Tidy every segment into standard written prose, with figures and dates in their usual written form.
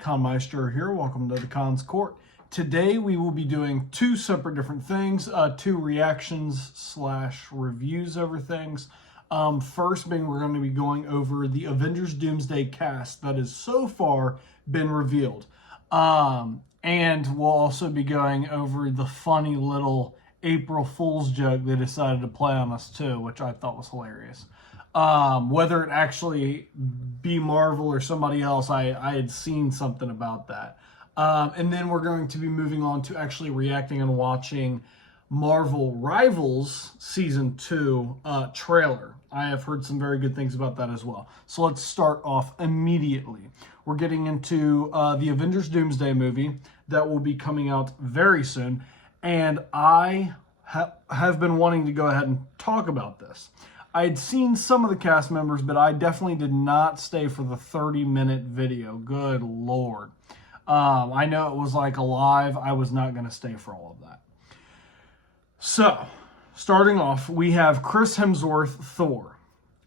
Con Maestro here. Welcome to the Con's Court. Today we will be doing two separate different things, two reactions slash reviews over things. First being we're going to be going over the Avengers Doomsday cast that has so far been revealed. And we'll also be going over the funny little April Fool's joke they decided to play on us too, which I thought was hilarious. Whether it actually be Marvel or somebody else, I had seen something about that. And then we're going to be moving on to actually reacting and watching Marvel Rivals Season 2 trailer. I have heard some very good things about that as well. So let's start off immediately. We're getting into the Avengers Doomsday movie that will be coming out very soon. And I have been wanting to go ahead and talk about this. I had seen some of the cast members, but I definitely did not stay for the 30-minute video. Good Lord. I know it was like a live. I was not going to stay for all of that. So, starting off, we have Chris Hemsworth, Thor.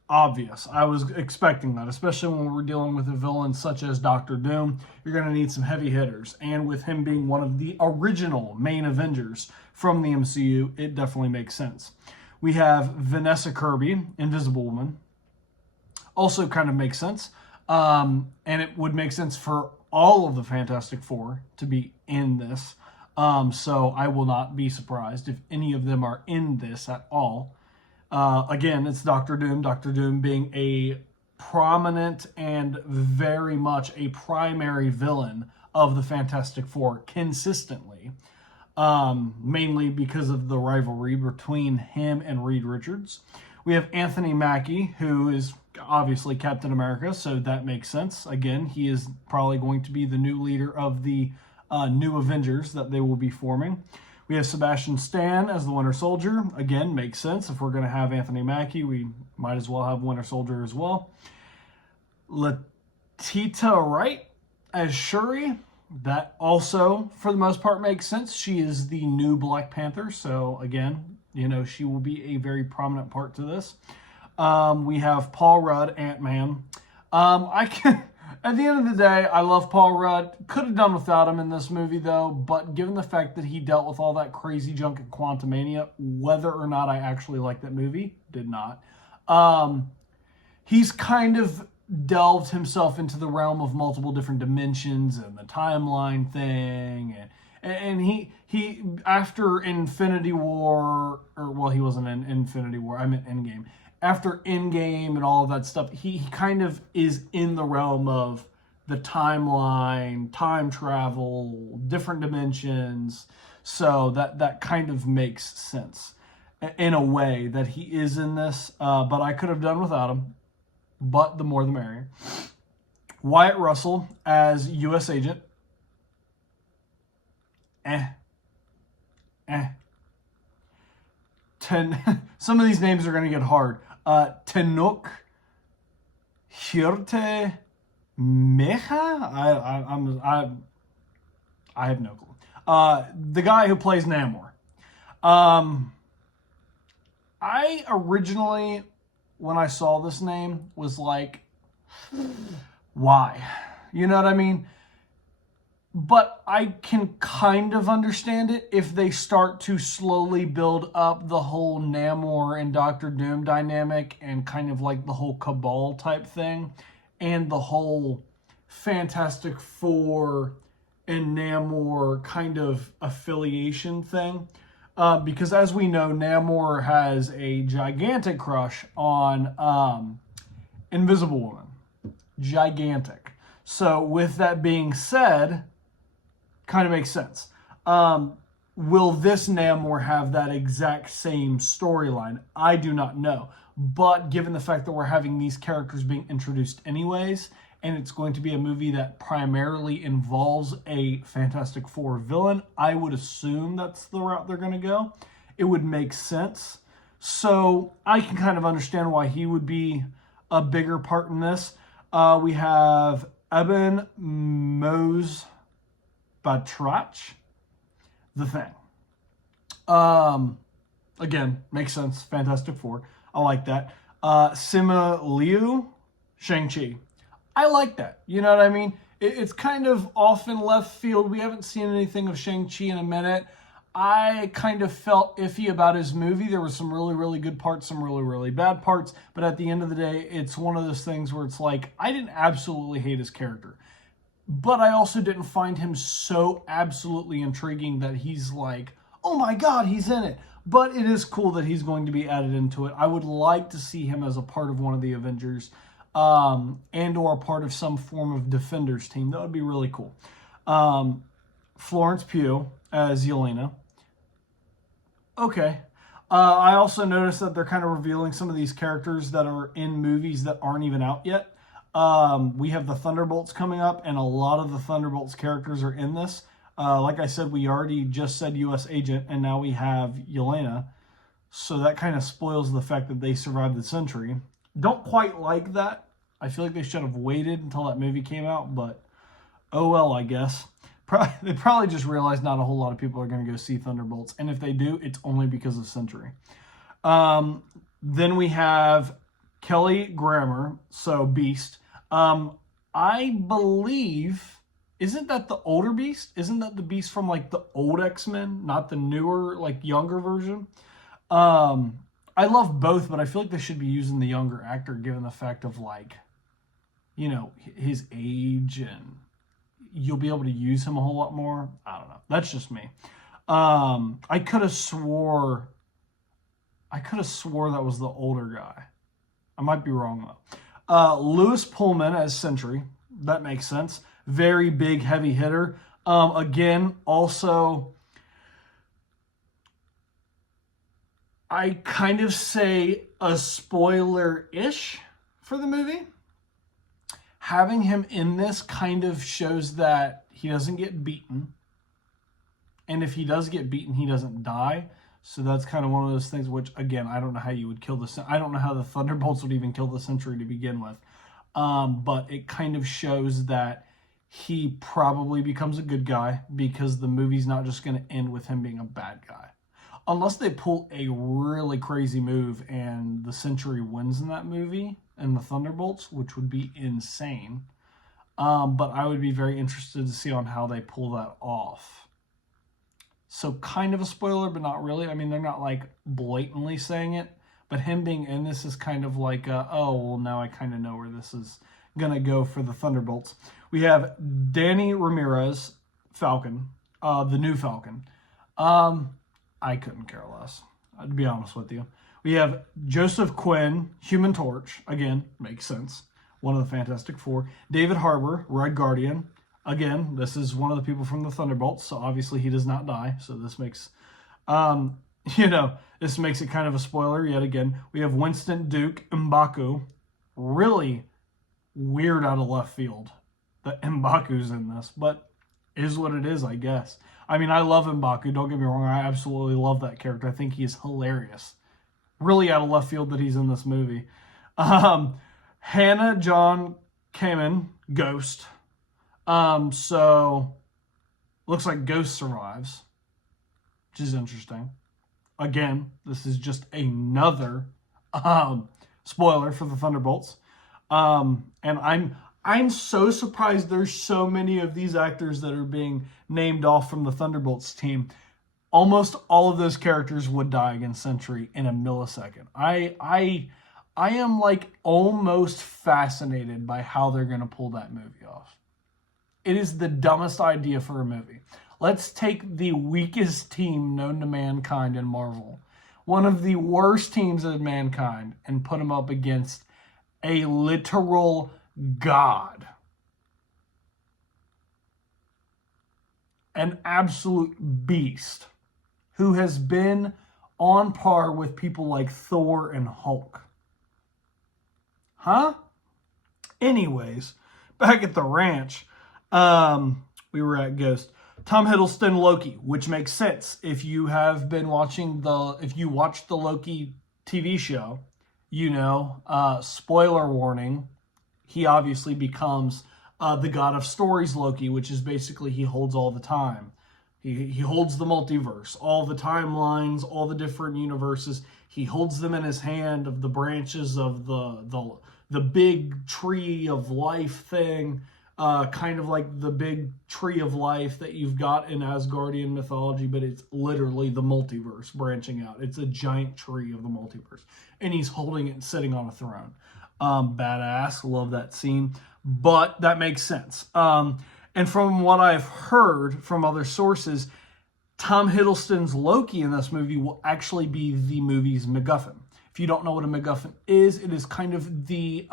Obvious. I was expecting that, especially when we're dealing with a villain such as Doctor Doom. You're going to need some heavy hitters. And with him being one of the original main Avengers from the MCU, it definitely makes sense. We have Vanessa Kirby, Invisible Woman. Also kind of makes sense. And it would make sense for all of the Fantastic Four to be in this. So I will not be surprised if any of them are in this at all. Again, it's Doctor Doom. Doctor Doom being a prominent and very much a primary villain of the Fantastic Four consistently. Mainly because of the rivalry between him and Reed Richards. We have Anthony Mackie, who is obviously Captain America, so that makes sense. Again, he is probably going to be the new leader of the new Avengers that they will be forming. We have Sebastian Stan as the Winter Soldier. Again, makes sense. If we're going to have Anthony Mackie, we might as well have Winter Soldier as well. Letitia Wright as Shuri. That also, for the most part, makes sense. She is the new Black Panther. So, again, you know, she will be a very prominent part to this. We have Paul Rudd, Ant-Man. At the end of the day, I love Paul Rudd. Could have done without him in this movie, though. But given the fact that he dealt with all that crazy junk in Quantumania, whether or not I actually like that movie, did not. He's kind of delved himself into the realm of multiple different dimensions and the timeline thing, and he after Infinity War, or well, he wasn't in Infinity War, I meant Endgame. After Endgame and all of that stuff, he kind of is in the realm of the timeline, time travel, different dimensions, so that kind of makes sense in a way that he is in this, but I could have done without him. But the more the merrier. Wyatt Russell as U.S. Agent. Some of these names are going to get hard. Tenoch Hirte Mecha? I have no clue. The guy who plays Namor. I originally, when I saw this name, was like, why? You know what I mean? But I can kind of understand it if they start to slowly build up the whole Namor and Doctor Doom dynamic and kind of like the whole Cabal type thing and the whole Fantastic Four and Namor kind of affiliation thing. Because as we know, Namor has a gigantic crush on Invisible Woman. Gigantic. So with that being said, kind of makes sense. Will this Namor have that exact same storyline? I do not know. But given the fact that we're having these characters being introduced anyways, and it's going to be a movie that primarily involves a Fantastic Four villain, I would assume that's the route they're going to go. It would make sense. So I can kind of understand why he would be a bigger part in this. We have Eben Mose Batrach, The Thing. Again, makes sense. Fantastic Four. I like that. Sima Liu, Shang-Chi. I like that. You know what I mean? it's kind of off in left field. We haven't seen anything of Shang-Chi in a minute. I kind of felt iffy about his movie. There were some really, really good parts, some really, really bad parts. But at the end of the day, it's one of those things where it's like, I didn't absolutely hate his character. But I also didn't find him so absolutely intriguing that he's like, oh my God, he's in it. But it is cool that he's going to be added into it. I would like to see him as a part of one of the Avengers and or a part of some form of Defenders team. That would be really cool. Florence Pugh as Yelena. Okay. I also noticed that they're kind of revealing some of these characters that are in movies that aren't even out yet. We have the Thunderbolts coming up, and a lot of the Thunderbolts characters are in this. Like I said, we already just said U.S. Agent, and now we have Yelena. So that kind of spoils the fact that they survived the century. Don't quite like that. I feel like they should have waited until that movie came out, but oh well, I guess. They probably just realized not a whole lot of people are going to go see Thunderbolts. And if they do, it's only because of Century. Then we have Kelly Grammer, so Beast. I believe, isn't that the older Beast? Isn't that the Beast from like the old X-Men, not the newer, like younger version? I love both, but I feel like they should be using the younger actor given the fact of like, you know, his age, and you'll be able to use him a whole lot more. I don't know. That's just me. I could have swore that was the older guy. I might be wrong though. Lewis Pullman as Sentry. That makes sense. Very big, heavy hitter. Again, also, I kind of say a spoiler-ish for the movie. Having him in this kind of shows that he doesn't get beaten. And if he does get beaten, he doesn't die. So that's kind of one of those things which, again, I don't know how you would kill the... I don't know how the Thunderbolts would even kill the Sentry to begin with. But it kind of shows that he probably becomes a good guy because the movie's not just going to end with him being a bad guy. Unless they pull a really crazy move and the Sentry wins in that movie and the Thunderbolts, which would be insane. But I would be very interested to see on how they pull that off. So kind of a spoiler, but not really. I mean, they're not like blatantly saying it, but him being in this is kind of like, oh, well, now I kind of know where this is going to go for the Thunderbolts. We have Danny Ramirez, Falcon, the new Falcon. I couldn't care less, to be honest with you. We have Joseph Quinn, Human Torch. Again, makes sense. One of the Fantastic Four. David Harbour, Red Guardian. Again, this is one of the people from the Thunderbolts, so obviously he does not die. So this makes, this makes it kind of a spoiler yet again. We have Winston Duke, M'Baku. Really weird out of left field that M'Baku's in this, but is what it is, I guess. I mean, I love M'Baku. Don't get me wrong. I absolutely love that character. I think he is hilarious. Really out of left field that he's in this movie. Hannah John Kamen, Ghost. So looks like Ghost survives, which is interesting. Again, this is just another spoiler for the Thunderbolts. And I'm so surprised there's so many of these actors that are being named off from the Thunderbolts team. Almost all of those characters would die against Sentry in a millisecond. I am like almost fascinated by how they're going to pull that movie off. It is the dumbest idea for a movie. Let's take the weakest team known to mankind in Marvel, one of the worst teams of mankind, and put them up against a literal god. An absolute beast who has been on par with people like Thor and Hulk. Huh? Anyways, back at the ranch, we were at Ghost. Tom Hiddleston, Loki, which makes sense. If you have been watching if you watched the Loki TV show, you know, spoiler warning, he obviously becomes the god of stories Loki, which is basically he holds all the time. He holds the multiverse, all the timelines, all the different universes. He holds them in his hand of the branches of the big tree of life thing. kind of like the big tree of life that you've got in Asgardian mythology, but it's literally the multiverse branching out. It's a giant tree of the multiverse, and he's holding it and sitting on a throne. Badass, love that scene, but that makes sense. And from what I've heard from other sources, Tom Hiddleston's Loki in this movie will actually be the movie's MacGuffin. If you don't know what a MacGuffin is, it is kind of the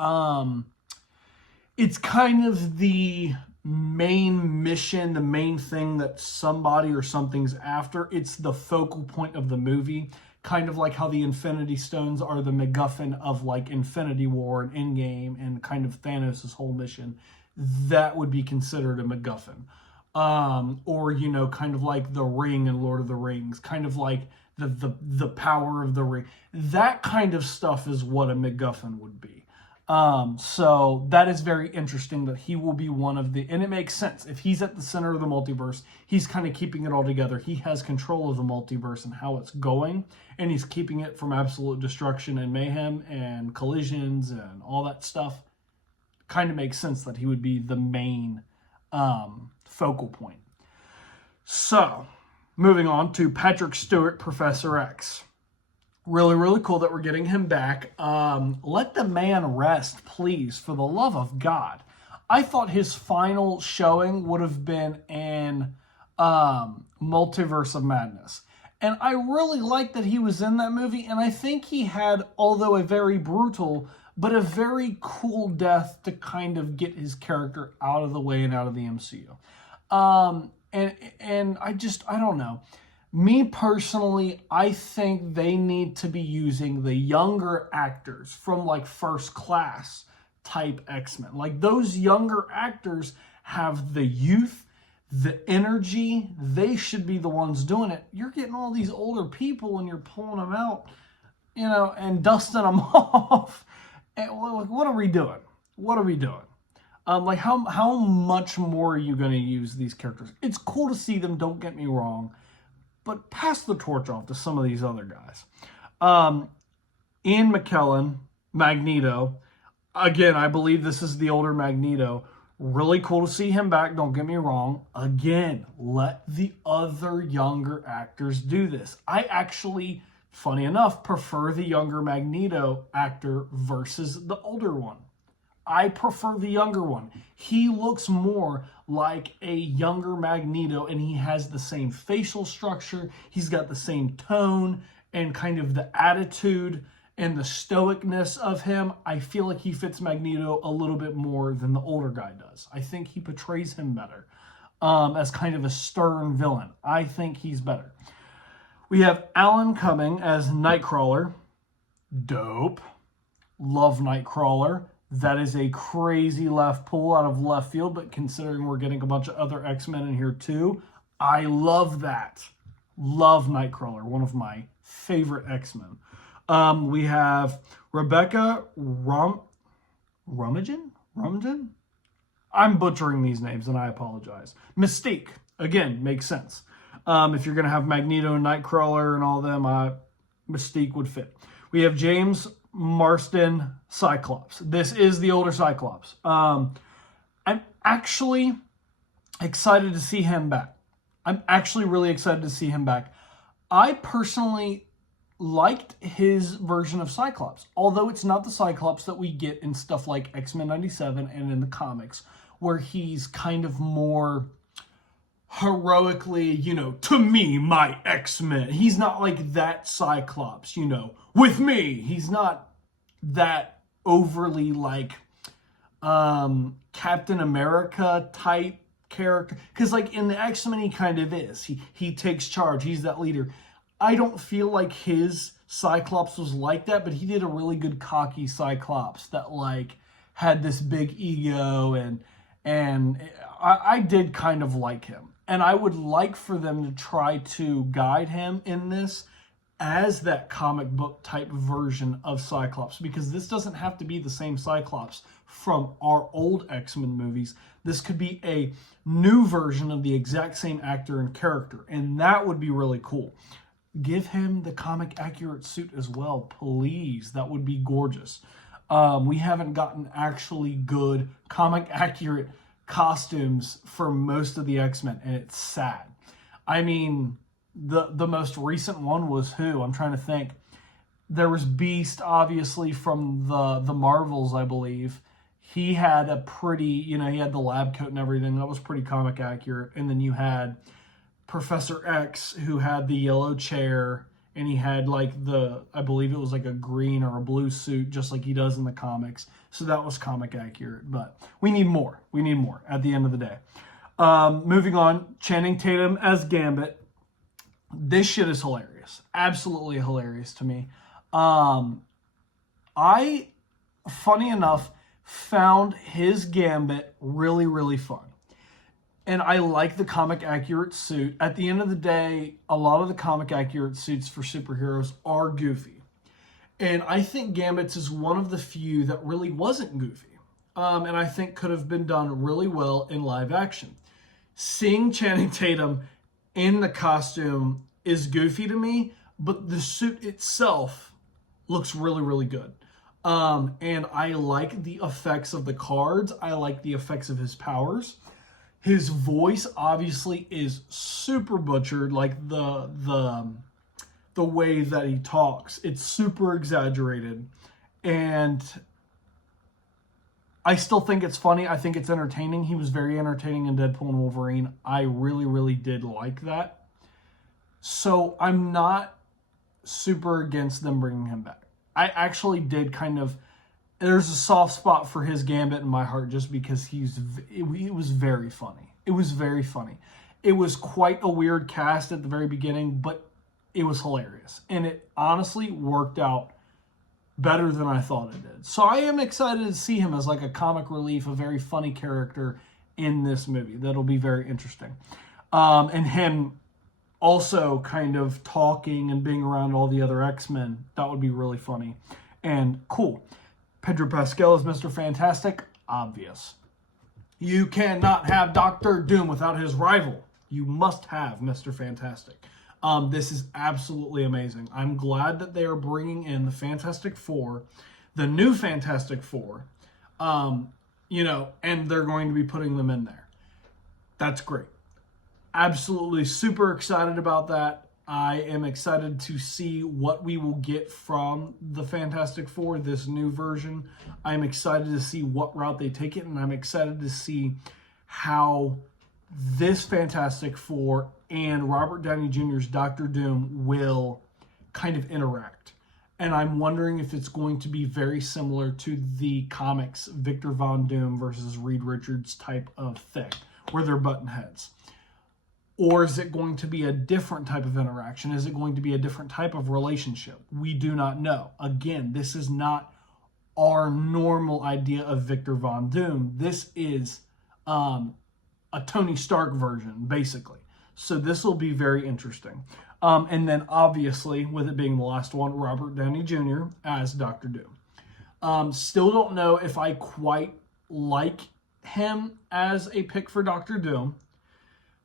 it's kind of the main mission, the main thing that somebody or something's after. It's the focal point of the movie, kind of like how the Infinity Stones are the MacGuffin of like Infinity War and Endgame and kind of Thanos' whole mission. That would be considered a MacGuffin. Or, you know, kind of like the ring in Lord of the Rings, kind of like the power of the ring. That kind of stuff is what a MacGuffin would be. So that is very interesting that he will be one of the, and it makes sense. If he's at the center of the multiverse, he's kind of keeping it all together. He has control of the multiverse and how it's going, and he's keeping it from absolute destruction and mayhem and collisions and all that stuff. Kind of makes sense that he would be the main focal point. So, moving on to Patrick Stewart, Professor X. Really, really cool that we're getting him back. Let the man rest, please, for the love of God. I thought his final showing would have been in Multiverse of Madness. And I really liked that he was in that movie, and I think he had, although a very brutal, but a very cool death to kind of get his character out of the way and out of the MCU. And I don't know. Me personally, I think they need to be using the younger actors from like First Class type X-Men. Like those younger actors have the youth, the energy. They should be the ones doing it. You're getting all these older people and you're pulling them out, you know, and dusting them off. And what are we doing? What are we doing? Like how much more are you going to use these characters? It's cool to see them, don't get me wrong, but pass the torch off to some of these other guys. Ian McKellen, Magneto. Again, I believe this is the older Magneto. Really cool to see him back, don't get me wrong. Again, let the other younger actors do this. I actually, funny enough, prefer the younger Magneto actor versus the older one. I prefer the younger one. He looks more like a younger Magneto, and he has the same facial structure. He's got the same tone and kind of the attitude and the stoicness of him. I feel like he fits Magneto a little bit more than the older guy does. I think he portrays him better as kind of a stern villain. I think he's better. We have Alan Cumming as Nightcrawler. Dope. Love Nightcrawler. That is a crazy left pull out of left field, but considering we're getting a bunch of other X-Men in here too, I love that. Love Nightcrawler, one of my favorite X-Men. We have Rebecca Rummagen? I'm butchering these names and I apologize. Mystique, again, makes sense. If you're going to have Magneto and Nightcrawler and all them, Mystique would fit. We have James Marsden, Cyclops. This is the older Cyclops. I'm actually excited to see him back. I'm actually really excited to see him back. I personally liked his version of Cyclops, although it's not the Cyclops that we get in stuff like X-Men 97 and in the comics, where he's kind of more heroically, you know, to me, my X-Men. He's not like that Cyclops, you know, with me. He's not that overly like Captain America type character. Because like in the X-Men, he kind of is. He takes charge. He's that leader. I don't feel like his Cyclops was like that, but he did a really good cocky Cyclops that like had this big ego, and I did kind of like him. And I would like for them to try to guide him in this as that comic book type version of Cyclops, because this doesn't have to be the same Cyclops from our old X-Men movies. This could be a new version of the exact same actor and character, and that would be really cool. Give him the comic accurate suit as well, please. That would be gorgeous. We haven't gotten actually good comic accurate costumes for most of the X-Men, and it's sad. I mean, the most recent one was who? I'm trying to think. There was Beast, obviously, from the Marvels, I believe. He had a pretty, he had the lab coat and everything. That was pretty comic accurate. And then you had Professor X, who had the yellow chair, and he had like I believe it was like a green or a blue suit, just like he does in the comics. So that was comic accurate, but we need more. We need more at the end of the day. Moving on, Channing Tatum as Gambit. This shit is hilarious. Absolutely hilarious to me. I, funny enough, found his Gambit really, really fun. And I like the comic accurate suit. At the end of the day, a lot of the comic accurate suits for superheroes are goofy. And I think Gambit's is one of the few that really wasn't goofy. And I think could have been done really well in live action. Seeing Channing Tatum in the costume is goofy to me, but the suit itself looks really, really good. And I like the effects of the cards. I like the effects of his powers. His voice obviously is super butchered, like the way that he talks. It's super exaggerated. And I still think it's funny. I think it's entertaining. He was very entertaining in Deadpool and Wolverine. I really, really did like that. So I'm not super against them bringing him back. I actually did there's a soft spot for his Gambit in my heart just because it was very funny. It was very funny. It was quite a weird cast at the very beginning, but it was hilarious. And it honestly worked out better than I thought it did. So I am excited to see him as like a comic relief, a very funny character in this movie. That'll be very interesting. And him also kind of talking and being around all the other X-Men, that would be really funny and cool. Pedro Pascal is Mr. Fantastic, obvious. You cannot have Doctor Doom without his rival. You must have Mr. Fantastic. This is absolutely amazing. I'm glad that they are bringing in the Fantastic Four, the new Fantastic Four, and they're going to be putting them in there. That's great. Absolutely super excited about that. I am excited to see what we will get from the Fantastic Four, this new version. I'm excited to see what route they take it, and I'm excited to see how this Fantastic Four and Robert Downey Jr.'s Doctor Doom will kind of interact. And I'm wondering if it's going to be very similar to the comics Victor Von Doom versus Reed Richards type of thing, where they're button heads. Or is it going to be a different type of interaction? Is it going to be a different type of relationship? We do not know. Again, this is not our normal idea of Victor Von Doom. This is a Tony Stark version, basically. So this will be very interesting. And then obviously, with it being the last one, Robert Downey Jr. as Dr. Doom. Still don't know if I quite like him as a pick for Dr. Doom.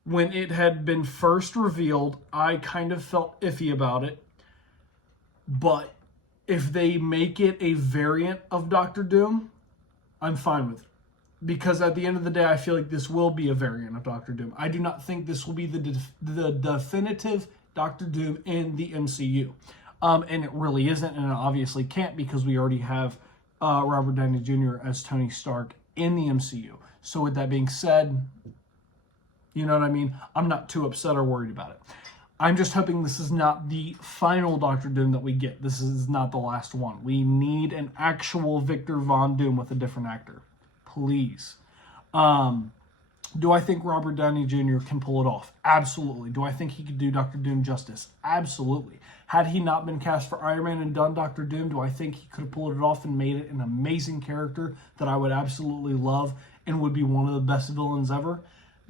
When it had been first revealed, I kind of felt iffy about it. But if they make it a variant of Doctor Doom, I'm fine with it. Because at the end of the day, I feel like this will be a variant of Doctor Doom. I do not think this will be the definitive Doctor Doom in the MCU. And it really isn't, and it obviously can't because we already have Robert Downey Jr. as Tony Stark in the MCU. So with that being said, you know what I mean? I'm not too upset or worried about it. I'm just hoping this is not the final Doctor Doom that we get. This is not the last one. We need an actual Victor Von Doom with a different actor. Please. Do I think Robert Downey Jr. can pull it off? Absolutely. Do I think he could do Doctor Doom justice? Absolutely. Had he not been cast for Iron Man and done Doctor Doom, do I think he could have pulled it off and made it an amazing character that I would absolutely love and would be one of the best villains ever?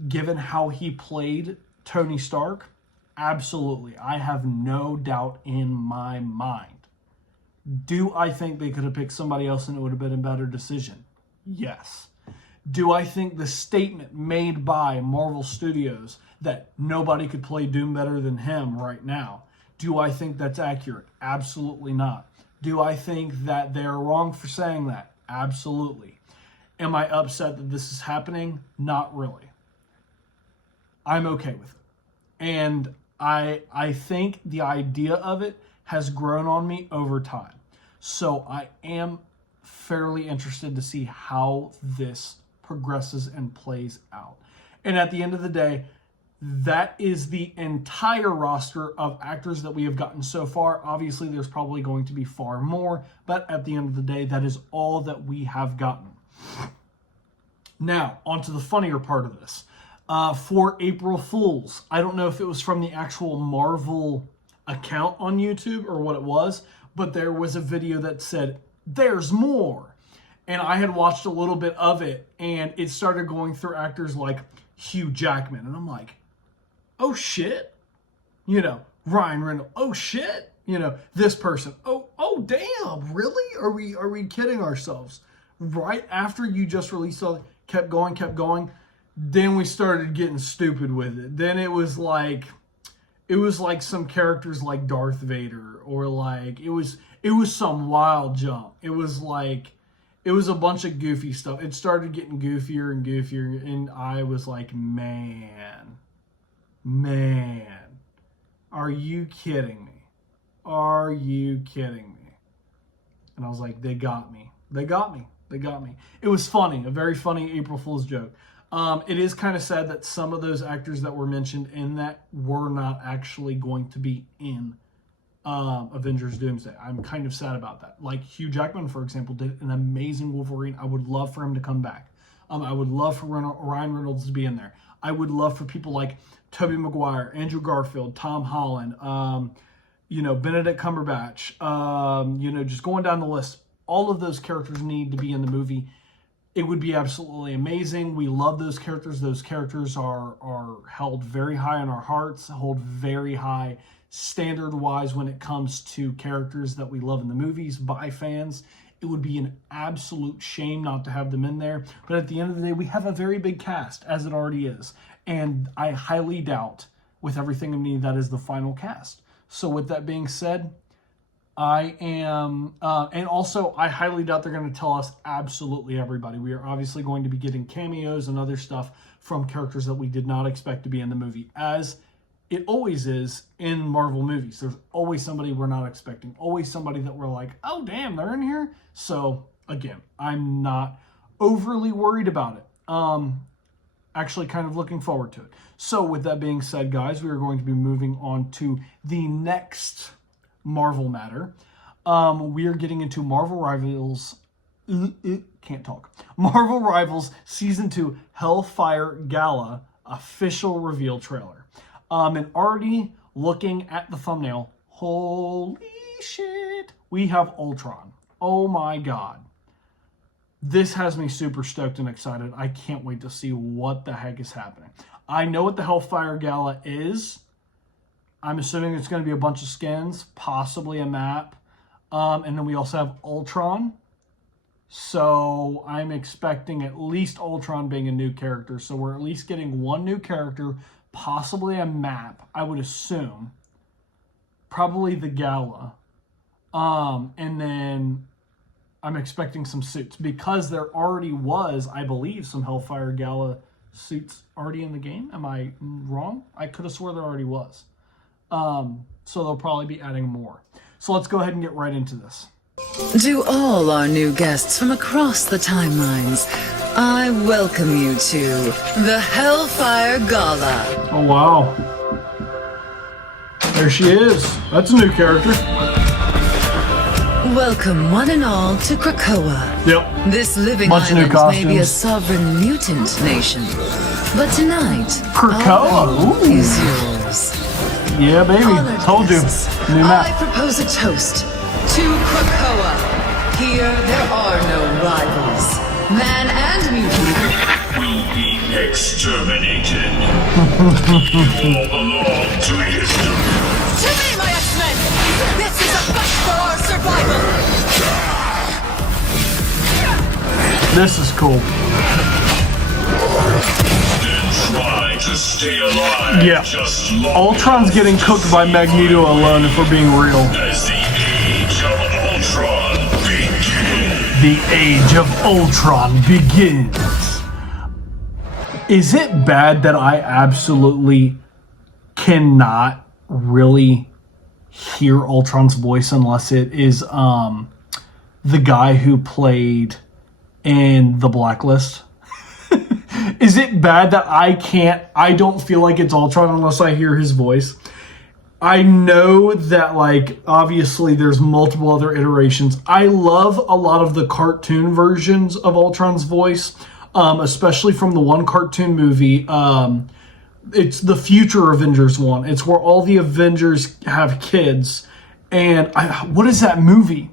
Given how he played Tony Stark, absolutely. I have no doubt in my mind. Do I think they could have picked somebody else and it would have been a better decision? Yes. Do I think the statement made by Marvel Studios that nobody could play Doom better than him right now, do I think that's accurate? Absolutely not. Do I think that they're wrong for saying that? Absolutely. Am I upset that this is happening? Not really. I'm okay with it. And I think the idea of it has grown on me over time. So I am fairly interested to see how this progresses and plays out. And at the end of the day, that is the entire roster of actors that we have gotten so far. Obviously, there's probably going to be far more, but at the end of the day, that is all that we have gotten. Now, on to the funnier part of this. For April Fools, I don't know if it was from the actual Marvel account on YouTube or what it was, but there was a video that said, "There's more." And I had watched a little bit of it, and it started going through actors like Hugh Jackman, and I'm like, oh shit, you know, Ryan Reynolds, oh shit, you know, this person, oh damn, really? Are we kidding ourselves? Right after you just released all, kept going, then we started getting stupid with it. Then it was like some characters like Darth Vader, or like it was some wild jump. It was a bunch of goofy stuff. It started getting goofier and goofier, and I was like, man, are you kidding me? Are you kidding me? And I was like, they got me. It was funny, a very funny April Fool's joke. It is kind of sad that some of those actors that were mentioned in that were not actually going to be in Avengers Doomsday. I'm kind of sad about that. Like Hugh Jackman, for example, did an amazing Wolverine. I would love for him to come back. I would love for Ryan Reynolds to be in there. I would love for people like Tobey Maguire, Andrew Garfield, Tom Holland, Benedict Cumberbatch, just going down the list. All of those characters need to be in the movie. It would be absolutely amazing. We love those characters. Those characters are held very high in our hearts, hold very high standard-wise when it comes to characters that we love in the movies by fans. It would be an absolute shame not to have them in there. But at the end of the day, we have a very big cast, as it already is. And I highly doubt, with everything in me, that is the final cast. So with that being said, I am, and also I highly doubt they're going to tell us absolutely everybody. We are obviously going to be getting cameos and other stuff from characters that we did not expect to be in the movie, as it always is in Marvel movies. There's always somebody we're not expecting, always somebody that we're like, oh damn, they're in here. So again, I'm not overly worried about it. Actually kind of looking forward to it. So with that being said, guys, we are going to be moving on to the next Marvel matter. We are getting into Marvel Rivals. Marvel Rivals Season 2 Hellfire Gala official reveal trailer. And already looking at the thumbnail, holy shit, we have Ultron. Oh my god. This has me super stoked and excited. I can't wait to see what the heck is happening. I know what the Hellfire Gala is. I'm assuming it's going to be a bunch of skins, possibly a map. And then we also have Ultron. So I'm expecting at least Ultron being a new character. So we're at least getting one new character, possibly a map, I would assume. Probably the gala. And then I'm expecting some suits, because there already was, I believe, some Hellfire Gala suits already in the game. Am I wrong? I could have swore there already was. So they'll probably be adding more. So let's go ahead and get right into this. To all our new guests from across the timelines, I welcome you to the Hellfire Gala. Oh, wow. There she is. That's a new character. Welcome one and all to Krakoa. Yep. This living Bunch island of new costumes. may be a sovereign mutant nation, but tonight, Krakoa is yours. Yeah, baby. Honored Told you. guests, New map. I propose a toast to Krakoa. Here there are no rivals. Man and mutant will be exterminated. You all belong to history. To me, my X-Men! This is a fight for our survival! This is cool. Then try to stay alive. Yeah. Just long Ultron's getting cooked by Magneto alone, if we're being real. as the age of Ultron begins. The Age of Ultron begins. Is it bad that I absolutely cannot really hear Ultron's voice unless it is the guy who played in The Blacklist? Is it bad that I don't feel like it's Ultron unless I hear his voice? I know that, like, obviously there's multiple other iterations. I love a lot of the cartoon versions of Ultron's voice, especially from the one cartoon movie. It's the Future Avengers one. It's where all the Avengers have kids. And what is that movie?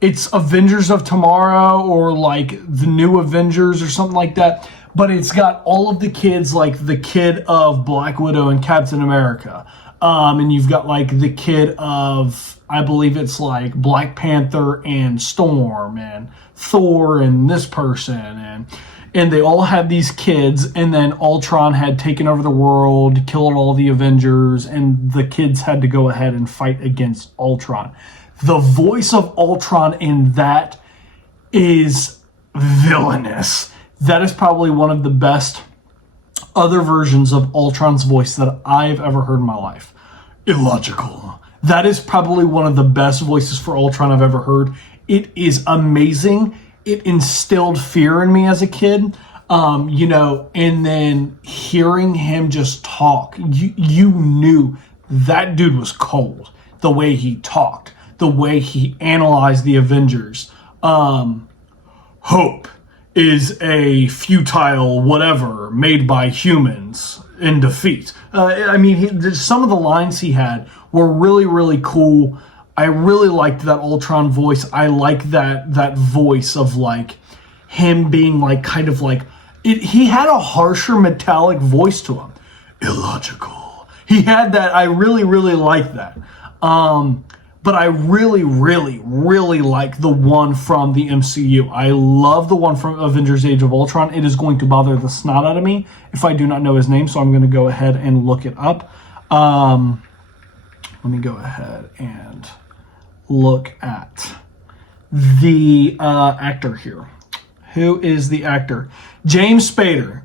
It's Avengers of Tomorrow, or like the New Avengers or something like that. But it's got all of the kids, like the kid of Black Widow and Captain America. And you've got like the kid of, I believe it's like Black Panther and Storm and Thor and this person. And they all had these kids, and then Ultron had taken over the world, killed all the Avengers, and the kids had to go ahead and fight against Ultron. The voice of Ultron in that is villainous. That is probably one of the best other versions of Ultron's voice that I've ever heard in my life. Illogical. That is probably one of the best voices for Ultron I've ever heard. It is amazing. It instilled fear in me as a kid, and then hearing him just talk, you knew that dude was cold. The way he talked, the way he analyzed the Avengers. Hope is a futile whatever made by humans in defeat. Some of the lines he had were really, really cool. I really liked that Ultron voice. I like that voice of like him being like kind of like he had a harsher metallic voice to him. Illogical. He had that. I really, really liked that. But I really, really, really like the one from the MCU. I love the one from Avengers Age of Ultron. It is going to bother the snot out of me if I do not know his name, so I'm going to go ahead and look it up. Let me go ahead and look at the actor here. Who is the actor? James Spader.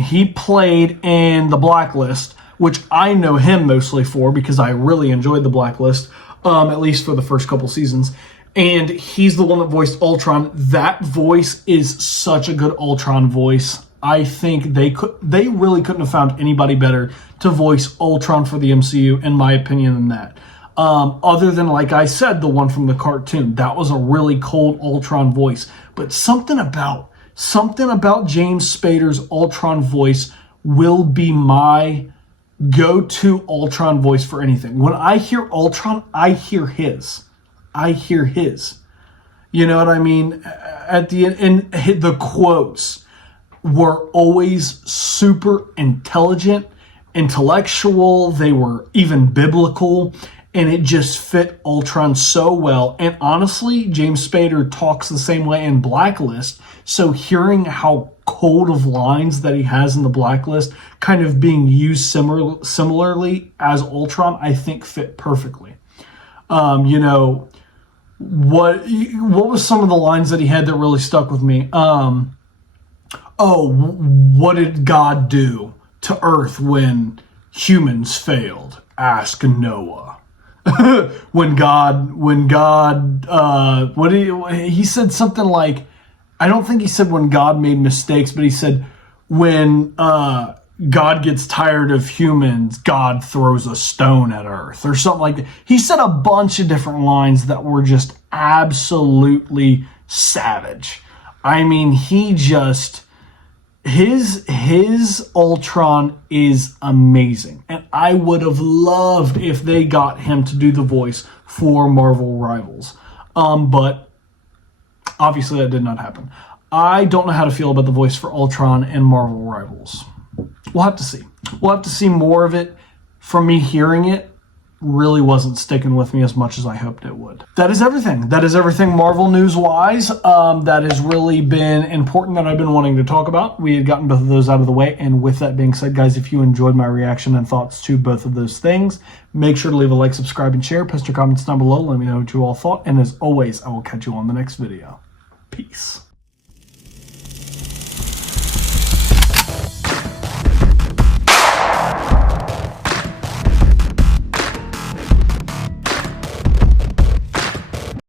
He played in The Blacklist, which I know him mostly for because I really enjoyed The Blacklist. At least for the first couple seasons. And he's the one that voiced Ultron. That voice is such a good Ultron voice. I think they really couldn't have found anybody better to voice Ultron for the MCU, in my opinion, than that. Other than, like I said, the one from the cartoon. That was a really cold Ultron voice. But something about James Spader's Ultron voice will be my go-to Ultron voice for anything. When I hear Ultron, I hear his. You know what I mean? At the end, and the quotes were always super intelligent, intellectual. They were even biblical, and it just fit Ultron so well. And honestly, James Spader talks the same way in Blacklist. So hearing how cold of lines that he has in The Blacklist kind of being used similarly as Ultron, I think fit perfectly. What was some of the lines that he had that really stuck with me? What did God do to Earth when humans failed? Ask Noah. He said something like, I don't think he said when God made mistakes, but he said when God gets tired of humans, God throws a stone at Earth or something like that. He said a bunch of different lines that were just absolutely savage. I mean, his Ultron is amazing. And I would have loved if they got him to do the voice for Marvel Rivals. But obviously that did not happen. I don't know how to feel about the voice for Ultron and Marvel Rivals. We'll have to see. We'll have to see more of it. From me hearing it, really wasn't sticking with me as much as I hoped it would. That is everything. That is everything Marvel news-wise. That has really been important that I've been wanting to talk about. We had gotten both of those out of the way. And with that being said, guys, if you enjoyed my reaction and thoughts to both of those things, make sure to leave a like, subscribe, and share. Post your comments down below. Let me know what you all thought. And as always, I will catch you on the next video. Peace.